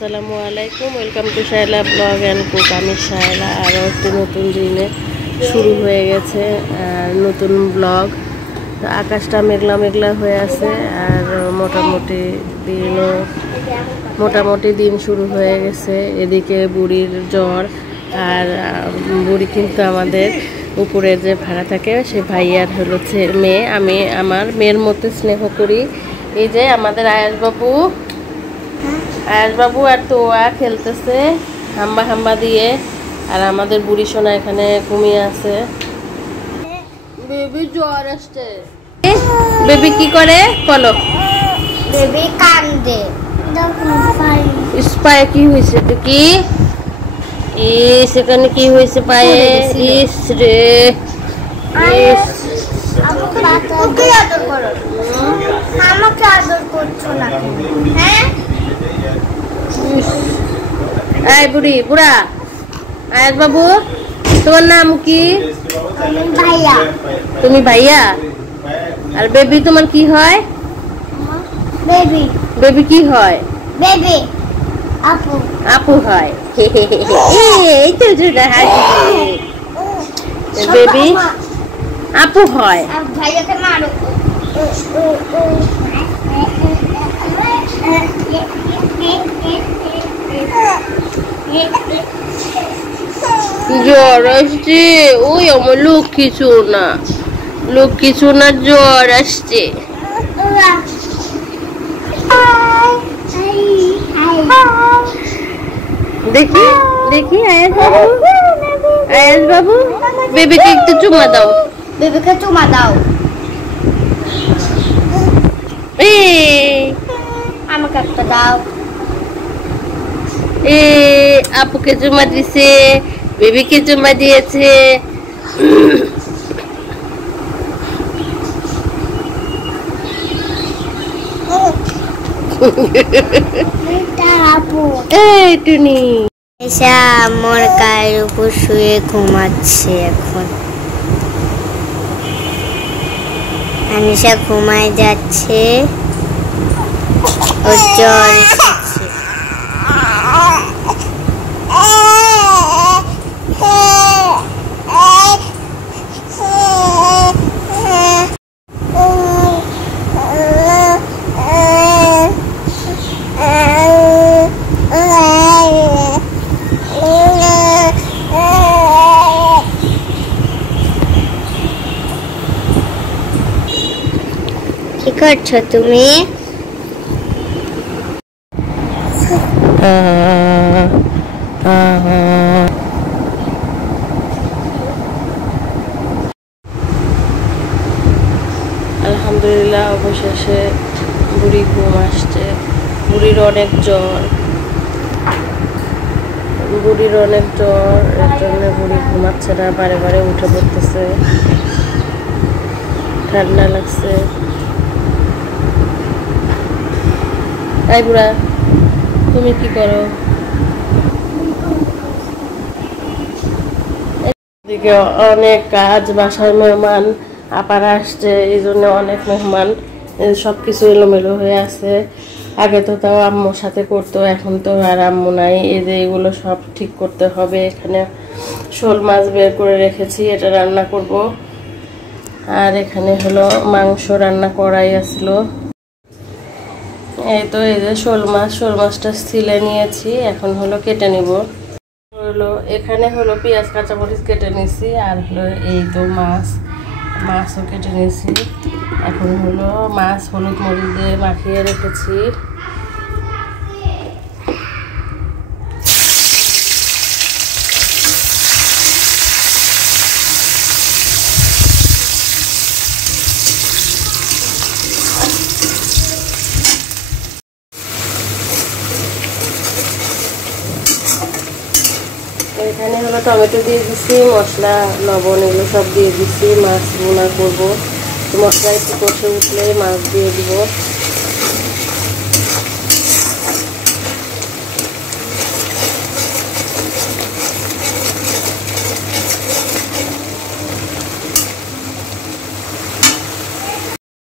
আসসালামু আলাইকুম, welcome to Shaila blog and cook. আমি শায়লা, আরও একটি নতুন দিনে শুরু হয়ে গেছে আর নতুন ব্লগ। আকাশটা মেঘলা মেঘলা হয়ে আছে আর মোটামুটি দিন শুরু হয়ে গেছে। এদিকে বুড়ির জ্বর আর বুড়ি কিন্তু আমাদের উপরে যে ভাড়া থাকে সে ভাইয়ার হলো মেয়ে। আমি আমার মেয়ের মতো স্নেহ করি। এই যে আমাদের আয়াসবাবু আর তোয়া খেলতেছে হাম্বা হাম্বা দিয়ে, আর আমাদের বুড়ি সোনা এখানে ঘুমিয়ে আছে। বেবি জ্বর আসছে। বেবি কি করে বলো? বেবি কান্দে। পায়ে কি হয়েছে? কি সেখানে কি হয়েছে পায়ে? ইস রে, আমাকে আদর করছো না? হ্যাঁ বুড়া আয়াস বাবু, তোমার নাম কি? ভাইয়া। তুমি ভাইয়া? আর বেবি তোমার কি হয়? বেবি। বেবি কি হয়? বেবি আপু। আপু হয়। এই তো বেবি আপু হয়। ভাইয়াকে মারো। জ্বর আসছে। ওই আমার লক্ষ্মী সোনা জ্বর আসছে। দেখি দেখি আয়াস বাবু বেবিকে একটু চুমা দাও। বেবিকে চুমা দাও। আমাকে একটা দাও। আপুকে চুমা দিছে, বেবিকে চুমা দিয়েছে। এই টুনি আমার গায়ের উপর শুয়ে ঘুমাচ্ছে এখন। আনিশা ঘুমায় যাচ্ছে, ওর জ্বর এসেছে। কি করছো তুমি? আলহামদুলিল্লাহ, অবশেষে বুড়ি ঘুম আসছে। বুড়ির অনেক জ্বর, এর জন্য বুড়ি ঘুমাচ্ছে না, বারে বারে উঠে পড়তেছে, ঠান্ডা লাগছে। এই বুড়া, তুমি কি করো? এদিকে অনেক কাজ, বাসায় মেহমান আপারা আসছে, এই জন্য অনেক মেহমান, সবকিছু এলোমেলো হয়ে আছে। আগে তো তাও আম্মুর সাথে করতো, এখন তো আর আম্মু নাই। এই যে এগুলো সব ঠিক করতে হবে। এখানে শোল মাছ বের করে রেখেছি, এটা রান্না করব। আর এখানে হলো মাংস রান্না করাই আসলো। এই তো এই যে শোল মাছটা ছিলে নিয়েছি, এখন হলো কেটে নিব। এখানে হলো পেঁয়াজ কাঁচামরিচ কেটে নিয়েছি, আর হলো এই তো মাছও কেটে নিয়েছি। এখন হলো মাছ হলুদ মরিচ দিয়ে মাখিয়ে রেখেছি। এখানে হলো টমেটো দিয়ে দিচ্ছি, মশলা লবণ এগুলো সব দিয়ে দিচ্ছি। মাছ ভুনা করবো, তো মশলা একটু কষে উঠলে মাছ দিয়ে দিব।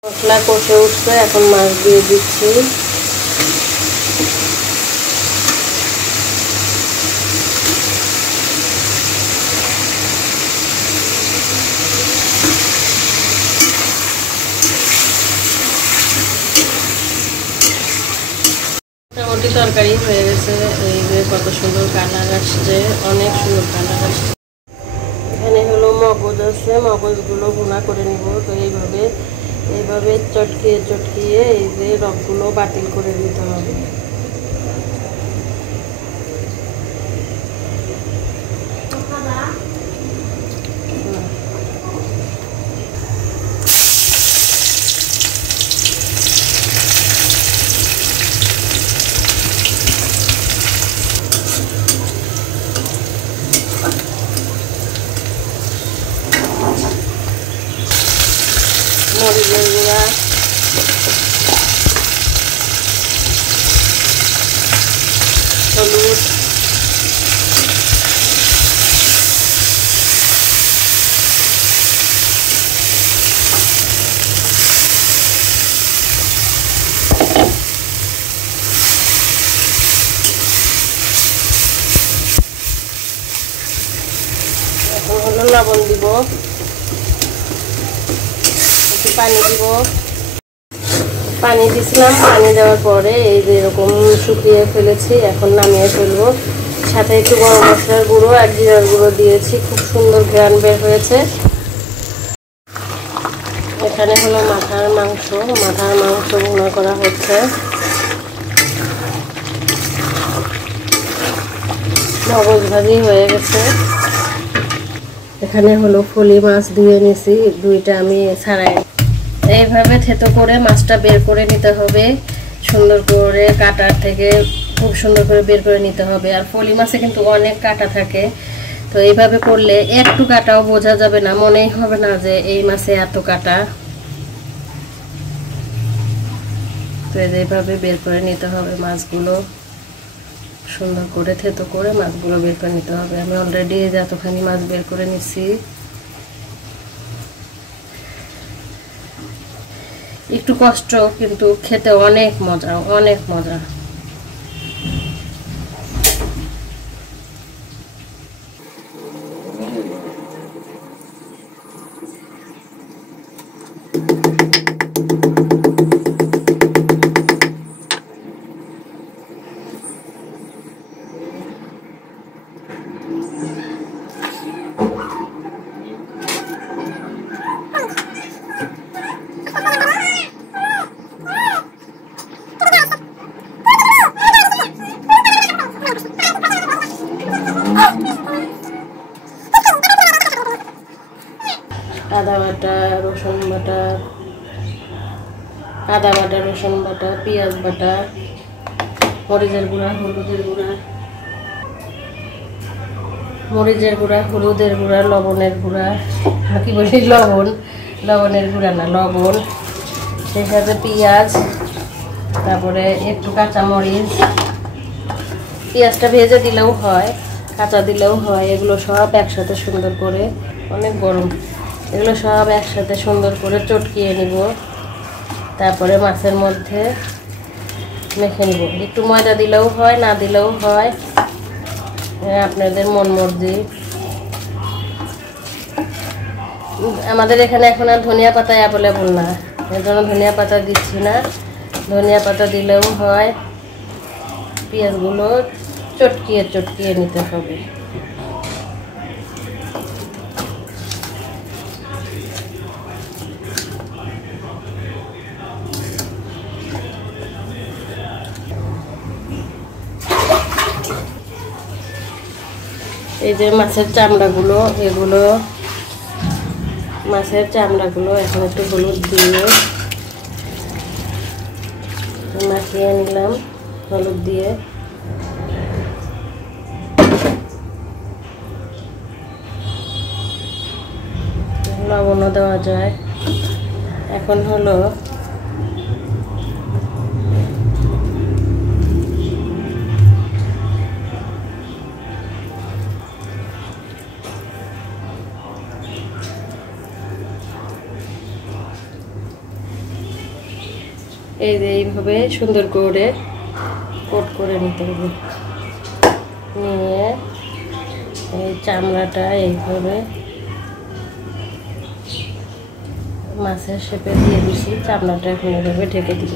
মশলা কষে উঠছে, এখন মাছ দিয়ে দিচ্ছি। মোটামুটি তরকারি হয়ে গেছে। এই যে কত সুন্দর কালার আসছে, অনেক সুন্দর কালার আসছে। এখানে হলো মগজ আছে, মগজগুলো ভুনা করে নিব। তো এইভাবে চটকিয়ে চটকিয়ে এই যে রগগুলো বাতিল করে দিতে হবে। মরিচের গুঁড়া, হলুদ, এখন হলো লবণ দিব, একটু পানি দিব। পানি দিছিলাম, পানি দেওয়ার পরে এই যে এরকম শুকিয়ে ফেলেছি। এখন নামিয়ে ফেলবো। সাথে একটু গরম মশলার গুঁড়ো আর জিরার গুঁড়ো দিয়েছি, খুব সুন্দর ঘ্রাণ বের হয়েছে। এখানে হলো মাথার মাংস ভুনা করা হচ্ছে। মগজ ভাজি হয়ে গেছে। এখানে হলো ফলি মাছ ধুয়ে নিছি, দুইটা আমি ছাড়াই। এইভাবে থেতো করে মাছটা বের করে নিতে হবে, সুন্দর করে কাটার থেকে খুব সুন্দর করে বের করে নিতে হবে। আর ফলি মাছে কিন্তু অনেক কাটা থাকে, তো এইভাবে করলে একটু কাটাও বোঝা যাবে না, মনেই হবে না যে এই মাছে এত কাটা। তো এইভাবে বের করে নিতে হবে মাছগুলো, সুন্দর করে থেতো করে মাছগুলো বের করে নিতে হবে। আমি অলরেডি যতখানি মাছ বের করে নিচ্ছি। একটু কষ্ট, কিন্তু খেতে অনেক মজা, অনেক মজা। আদা বাটা, রসুন বাটা, পেঁয়াজ বাটা, মরিচের গুঁড়া, হলুদের গুঁড়া, লবণের গুঁড়া, কি বলি লবণের গুঁড়া না, লবণ, সেই সাথে পেঁয়াজ, তারপরে একটু কাঁচা মরিচ, পেঁয়াজটা ভেজে দিলেও হয়, কাঁচা দিলেও হয়। এগুলো সব একসাথে সুন্দর করে, অনেক গরম, এগুলো সব একসাথে সুন্দর করে চটকিয়ে নিব। তারপরে মাছের মধ্যে মেখে নিব। একটু ময়দা দিলেও হয়, না দিলেও হয়, আপনাদের মন মর্জি। আমাদের এখানে এখন আর ধনিয়া পাতা অ্যাভেলেবল না, এর জন্য ধনিয়া পাতা দিচ্ছি না। ধনিয়া পাতা দিলেও হয়। পেঁয়াজগুলো চটকিয়ে নিতে হবে। এই যে মাছের চামড়াগুলো, এখন একটু হলুদ দিয়ে মাখিয়ে নিলাম, হলুদ দিয়ে। লবণও দেওয়া যায়। এখন হলো এই যে এইভাবে সুন্দর করে কোট করে নিতে হবে। নিয়ে এই চামড়াটা এইভাবে মাছের শেপে দিয়ে দিছি, চামড়াটা এখন এইভাবে ঢেকে দিব।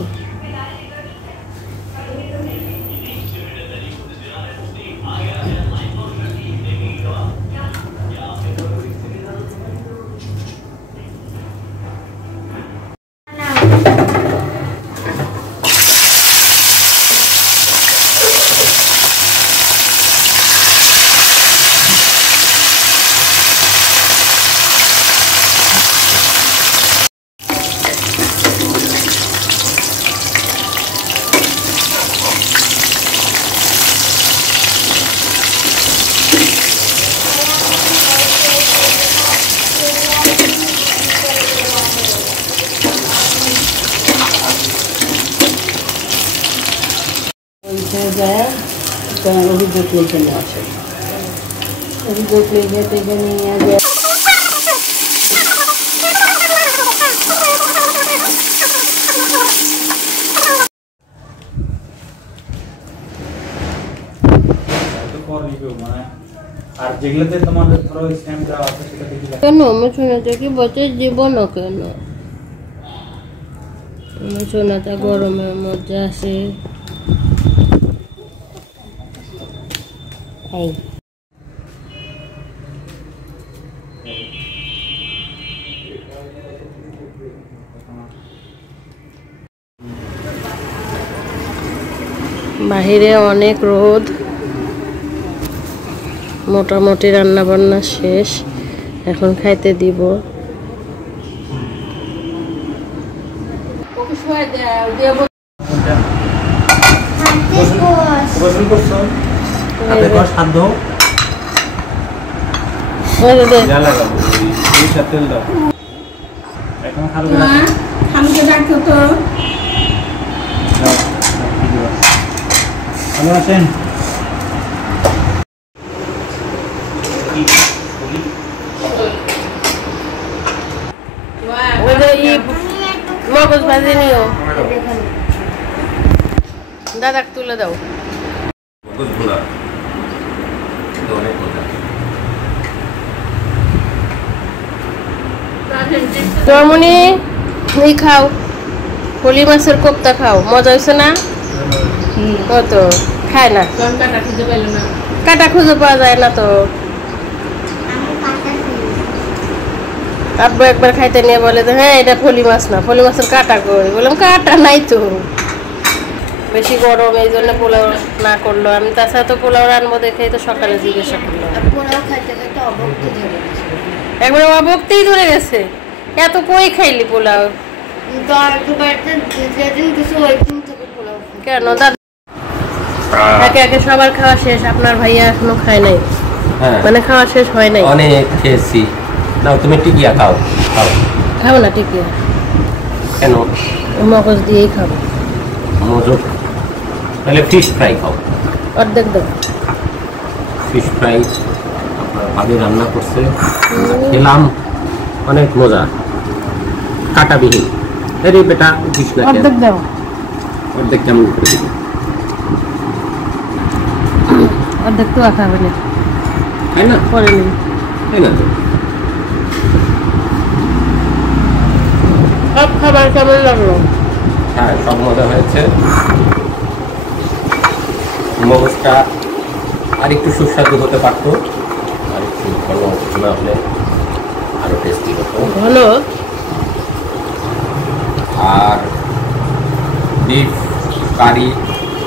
একটা অভিযোগ লিখে নিয়ে আসে, অভিযোগ লিখে থেকে নিয়ে যায়। আর যেগুলোতে তোমাদের ধরো স্ট্যাম্প দেওয়া আছে সেটা দেখি কেন আমি শুনেছি কি বলছে জীবনও কেন আমি শোনাটা গরমের মধ্যে আসে। এই বাহিরে অনেক রোদ, মোটামুটি রান্না বান্না শেষ, এখন খাইতে দিব। গোসল করছো হাতে কষ হাত ধো যা লাগাবো এই সাথে তেল দাও এখন খালু খালুকে ডাকো তো। ভালো আছেন? মগজ ভাজি নিও, দাদাক তুলে দাও। তোমনি এই খাও, পলি মাছের কোপ্তা খাও, মজা হয়েছে না? কত খায় না, কাটা খুঁজে পাওয়া যায় না তো। আব্বু একবার খাইতে নিয়ে বলে যে হ্যাঁ এটা ফলি মাছ না, ফলি মাছের কাটা কই, বললাম কাটা নাই তো। বেশি গরম এই জন্য পোলাও না করলো, আমি তাছাড়া তো পোলাও রানবো দেখেই তো সকালে জিজ্ঞাসা করলাম। একবার অবক্তেই ধরে গেছে, এত কই খাইলি পোলাও কেন? দাদা একে একে সবার খাওয়া শেষ, আপনার ভাইয়া এখনো খায় নাই, মানে খাওয়া শেষ হয় নাই। অনেক খেয়েছি। নাও তুমি টিকিয়া খাও। খাও খাবো না টিকিয়া, কেন? মগজ দিয়েই খাবো। মজুর তাহলে ফিশ ফ্রাই খাও। অর্ধেক দাও। ফিশ ফ্রাই আপনার ভাবে রান্না করছে, খেলাম, অনেক মজা, কাটাবিহীন। আরে বেটা দিস না, অর্ধেক দাও। অর্ধেক কেমন করে দিবি? অর্ধেক তো খাবে না, তাই না? পরে নিবি, তাই না? তো সব খাবার কেমন লাগলো? হ্যাঁ, সব মজা হয়েছে। মগজটা আর একটু সুস্বাদু হতে পারতো, আর একটু ঘন না হলে আরো টেস্টি হতো। ঘন আর বিফ কারি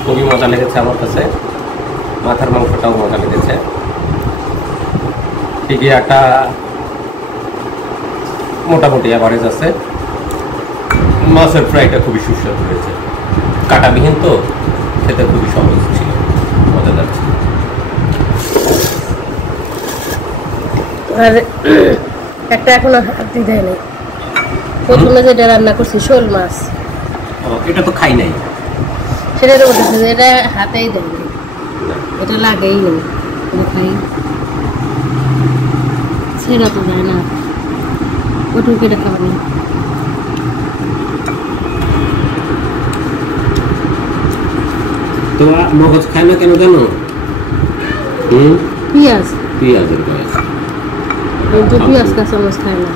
খুবই মজা লেগেছে আমার কাছে, মাথার মাংসটাও মজা লেগেছে। টিকিয়াটা মোটামুটি অ্যাভারেজ আছে। মাছের ফ্রাইটা খুবই সুস্বাদু হয়েছে, কাটাবিহীন তো, খেতে খুবই সহজ ছিল, মজাদার ছিল। আর একটা এখনো হাত দেয় নাই, প্রথমে যেটা রান্না করছি শোল মাছ, এটা তো খাই নাই, সেটা তো বলতেছে যে এটা হাতেই দেয় নাই, এটা লাগেই নেই, খাই সেটা তো যায় না, ওটুকু এটা খাবার নেই। তো মগজ খায় না কেন জানো? পেঁয়াজ, পেঁয়াজের বয়স, কিন্তু পেঁয়াজ কাঁচামরিচ খায় না।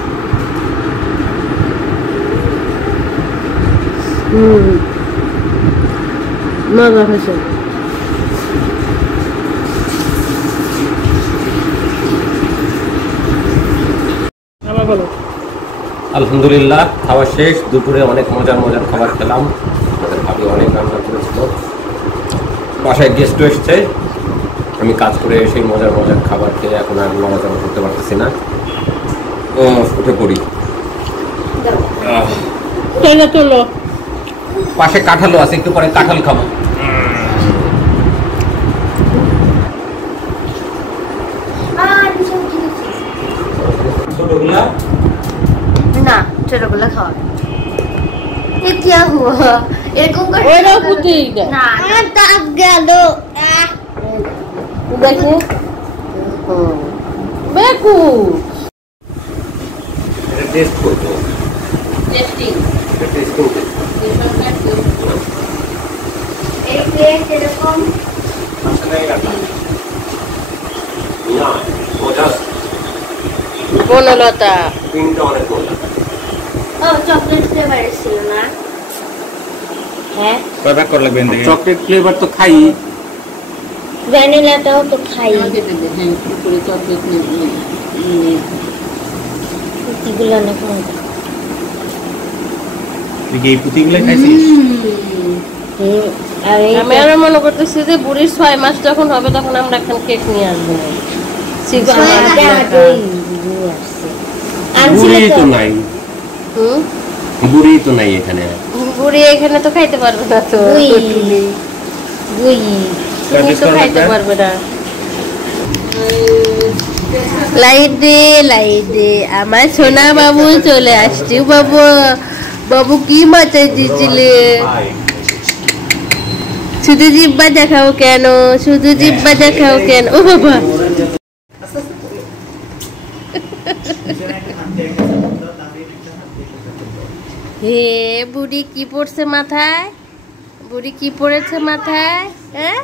মজা হয়েছে। আবার বলো। আলহামদুলিল্লাহ, খাওয়া শেষ। দুপুরে অনেক মজার মজার খাবার খেলাম, আমাদের ভাবি অনেক রান্না করেছিল। বাসায় গেস্ট এসছে, আমি কাজ করে এসে মজার মজার খাবার খেয়ে এখন আর নড়াচড়া করতে পারতেছি না, উঠে পড়ি। পাশে কাঁঠালও আছে, একটু পরে কাঁঠাল খাবো। ছোটগুলা না, ছোটগুলো খাওয়া। ये क्या हुआ? এরকম করে ওইটাও কুটি না, দাগ গেল। দেখি বেকু এটা টেস্ট করবো, টেস্টিং এটা টেস্টিং এই প্লেট এরকম না মজা, বনলতা পিনটা অনেক মজা। ও চকলেট ফ্লেভারের ছিল না? হ্যাঁ কয় ভাগ করা লাগবে এখান থেকে? চকলেট ফ্লেভার তো খাই, ভ্যানিলাটাও তো খাই। পুঁতিগুলো অনেক মজা। তুই কি এই পুঁতিগুলো খাইছিস? আর এই আমি আরো মনে করতেছি যে বুড়ির 6 মাস যখন হবে তখন আমরা এখন কেক নিয়ে আসবো। বুড়ি তো নাই, হুম, বুড়ি তো নাই এখানে। বুড়ি এখানে তো খাইতে পারবে না তো, তুমি তো খাইতে পারবে না। লাইট দে আমার সোনা বাবু চলে আসছে। বাবু বাবু কি মাথায় দিয়েছিলে? শুধু জিব্বা দেখাও কেন, শুধু জিব্বা দেখাও কেন? ও বাবা হে বুড়ি কি পড়ছে মাথায়? বুড়ি কি পড়েছে মাথায়? হ্যাঁ